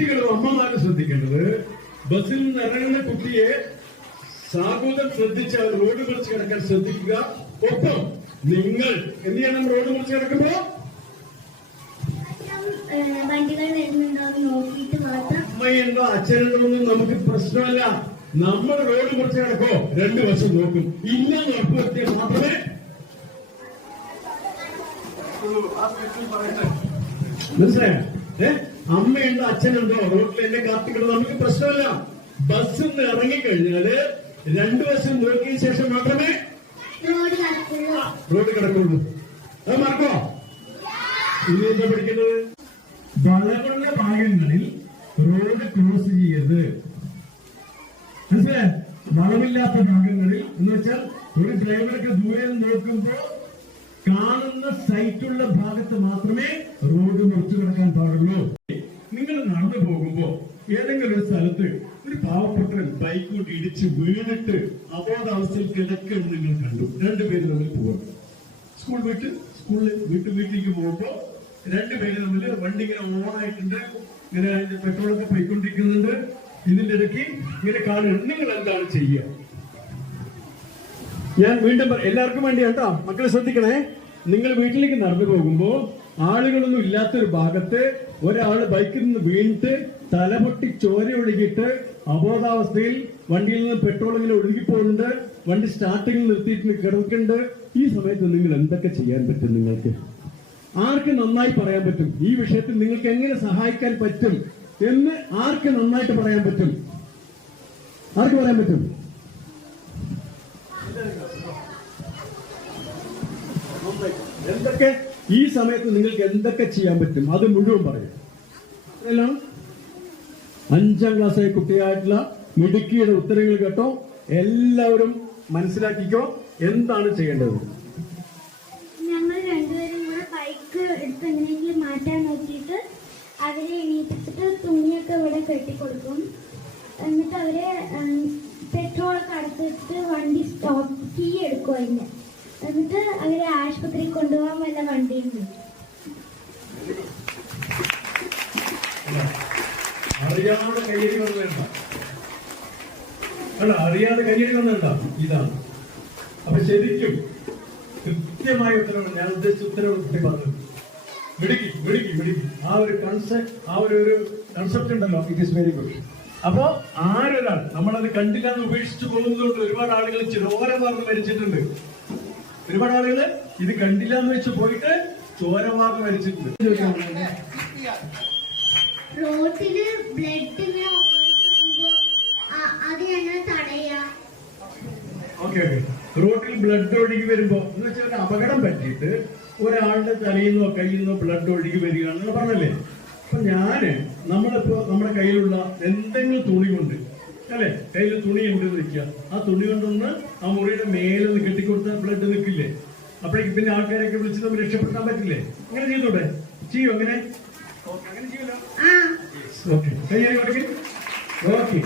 കുട്ടികളും അമ്മമാരും ശ്രദ്ധിക്കേണ്ടത് ബസ്സിൽ നിന്ന് ഇറങ്ങുന്ന കുട്ടിയെ സാഹൂതം ശ്രദ്ധിച്ച് അവർ റോഡ് മുറിച്ച് കിടക്കാൻ ശ്രദ്ധിക്കുക ഒപ്പം നിങ്ങൾ എന്ത് ചെയ്യണം റോഡ് മുറിച്ച് കിടക്കുമ്പോ വണ്ടികൾ വരുന്നുണ്ടോ നോക്കിയിട്ട് മാത്രം അമ്മയുണ്ടോ അച്ഛനുണ്ടോ ഒന്നും നമുക്ക് പ്രശ്നമല്ല നമ്മൾ റോഡ് മുറിച്ച് കിടക്കോ രണ്ടു വർഷം നോക്കും ഇല്ലെന്ന് ഉറപ്പുവരുത്തിയാൽ മാത്രമേ മനസ്സിലായോ അമ്മയുണ്ടോ അച്ഛനുണ്ടോ. റോഡിൽ എന്നെ കാത്തിക്കണോ നമുക്ക് പ്രശ്നമല്ല. ബസ് നിന്ന് ഇറങ്ങിക്കഴിഞ്ഞാൽ രണ്ടു വശം നോക്കിയ ശേഷം മാത്രമേ റോഡ് കടക്കുള്ളൂ. അത് മറക്കോ? ഇനി എന്താ പഠിക്കുന്നത് വളവുള്ള ഭാഗങ്ങളിൽ റോഡ് ക്രോസ് ചെയ്യരുത്. മനസ്സിലെ വളവില്ലാത്ത ഭാഗങ്ങളിൽ എന്ന് വെച്ചാൽ ഒരു ഡ്രൈവർക്ക് ദൂരെ നോക്കുമ്പോൾ നോക്കുമ്പോ കാണുന്ന സൈറ്റുള്ള ഭാഗത്ത് മാത്രമേ റോഡ് മുറിച്ചു കിടക്കാൻ പാടുള്ളൂ. നിങ്ങൾ നടന്നു പോകുമ്പോ ഏതെങ്കിലും ഒരു സ്ഥലത്ത് ഒരു പാവപ്പെട്ടവൻ ബൈക്ക് കൊണ്ട് ഇടിച്ച് വീണിട്ട് അബോധാവസ്ഥയിൽ കിടക്കുന്നു നിങ്ങൾ കണ്ടു. രണ്ടുപേര് തമ്മിൽ പോകണം സ്കൂൾ വിട്ട് സ്കൂളിൽ വീട്ടു വീട്ടിലേക്ക് പോകുമ്പോ രണ്ടുപേര് തമ്മിൽ വണ്ടി ഇങ്ങനെ ഓണായിട്ടുണ്ട് ഇങ്ങനെ അതിന്റെ പെട്രോളൊക്കെ പോയിക്കൊണ്ടിരിക്കുന്നുണ്ട്. ഇതിന്റെ ഇടയ്ക്ക് ഇങ്ങനെ കാണുക നിങ്ങൾ എന്താണ് ചെയ്യുക? ഞാൻ വീണ്ടും എല്ലാവർക്കും വേണ്ടി കേട്ടോ മക്കളെ ശ്രദ്ധിക്കണേ. നിങ്ങൾ വീട്ടിലേക്ക് നടന്നു പോകുമ്പോൾ ആളുകളൊന്നും ഇല്ലാത്തൊരു ഭാഗത്ത് ഒരാൾ ബൈക്കിൽ നിന്ന് വീണിട്ട് തലപൊട്ടി ചോര ഒഴുകിയിട്ട് അബോധാവസ്ഥയിൽ വണ്ടിയിൽ നിന്ന് പെട്രോൾ ഇങ്ങനെ ഒഴുകി പോകുന്നുണ്ട് വണ്ടി സ്റ്റാർട്ടിങ്ങിൽ നിർത്തിയിട്ട് കിടക്കുന്നുണ്ട്. ഈ സമയത്ത് നിങ്ങൾ എന്തൊക്കെ ചെയ്യാൻ പറ്റും നിങ്ങൾക്ക്? ആർക്ക് നന്നായി പറയാൻ പറ്റും? ഈ വിഷയത്തിൽ നിങ്ങൾക്ക് എങ്ങനെ സഹായിക്കാൻ പറ്റും എന്ന് ആർക്ക് നന്നായിട്ട് പറയാൻ പറ്റും? ആർക്ക് പറയാൻ പറ്റും? എന്തൊക്കെ? ഈ സമയത്ത് നിങ്ങൾക്ക് എന്തൊക്കെ ചെയ്യാൻ പറ്റും? അത് മുഴുവൻ പറയും. എല്ലാം അഞ്ചാം ക്ലാസ് ആയ കുട്ടിയായിട്ടുള്ള മിടുക്കിയുടെ ഉത്തരങ്ങൾ കേട്ടോ. എല്ലാവരും മനസ്സിലാക്കിക്കോ. എന്താണ് ചെയ്യേണ്ടത്? ഞങ്ങൾ രണ്ടുപേരും കൂടെ ബൈക്ക് എടുത്ത് എങ്ങനെയെങ്കിലും മാറ്റാൻ നോക്കിയിട്ട് അവരെ എണീപ്പിച്ചിട്ട് തുണിയൊക്കെ ഇവിടെ കെട്ടിക്കൊടുക്കും. എന്നിട്ട് അവരെ പെട്രോളൊക്കെ അടച്ചിട്ട് വണ്ടി സ്റ്റോപ്പ് കീ എടുക്കും അതിന്റെ എന്നിട്ട് അവരെ ആശുപത്രിയിൽ കൊണ്ടുപോകാൻ വല്ല വണ്ടിയുണ്ട് അറിയാതെ കയ്യടി അല്ല അറിയാതെ കയ്യടി വന്നേണ്ട ഇതാണ്. അപ്പൊ ശരിക്കും കൃത്യമായ ഉത്തരവാണ്. ഞാൻ ഉദ്ദേശിച്ച ഉത്തരവ് പറഞ്ഞത് പറഞ്ഞു. മിടുക്കി മിടുക്കി മിടുക്കി. ആ ഒരു കൺസെപ്റ്റ് ആ ഒരു ഒരു കൺസെപ്റ്റ് ഉണ്ടല്ലോ. ഇറ്റ് ഇസ് വെരി ഗുഡ് അപ്പോ ആരൊരാൾ നമ്മളത് കണ്ടില്ലാന്ന് ഉപേക്ഷിച്ചു പോകുന്നതുകൊണ്ട് ഒരുപാട് ആളുകൾ ചോര വാർന്ന് മരിച്ചിട്ടുണ്ട്. ഒരുപാട് ആളുകൾ ഇത് കണ്ടില്ല എന്ന് വെച്ച് പോയിട്ട് ചോര വാർന്ന് മരിച്ചിട്ടുണ്ട്. റോട്ടിൽ ബ്ലഡ് ഇങ്ങനെ ഒഴുകി വരുമ്പോ അത് ഞങ്ങൾ തടയാ? Okay okay. റോട്ടിൽ ബ്ലഡ് ഒഴുകി വരുമ്പോ എന്ന് വെച്ചാൽ ഒരു അപകടം പറ്റിയിട്ട് ഒരാളുടെ തലയിൽ നിന്നോ കയ്യിൽ നിന്നോ ബ്ലഡ് ഒഴുകി വരികയാണെന്ന് പറഞ്ഞല്ലേ? അപ്പൊ ഞാൻ നമ്മളിപ്പോ നമ്മുടെ കയ്യിലുള്ള എന്തെങ്കിലും തുണി കൊണ്ട് അല്ലെ? കയ്യിൽ തുണി ഉണ്ട് വിളിക്കുക വെക്കുക? ആ തുണി കൊണ്ടൊന്ന് ആ മുറിയുടെ മേലെ ഒന്ന് കെട്ടിക്കൊടുത്താൽ ബ്ലഡ് നിൽക്കില്ലേ? അപ്പോഴേക്ക് പിന്നെ ആൾക്കാരെയൊക്കെ വിളിച്ച് നമ്മൾ രക്ഷപ്പെടുത്താൻ പറ്റില്ലേ? അങ്ങനെ ചെയ്തോടെ ചെയ്യോ അങ്ങനെ? ഓക്കെ അങ്ങനെ ചെയ്യല്ലോ. ആ. ഓക്കെ. കൈ ഓക്കെ.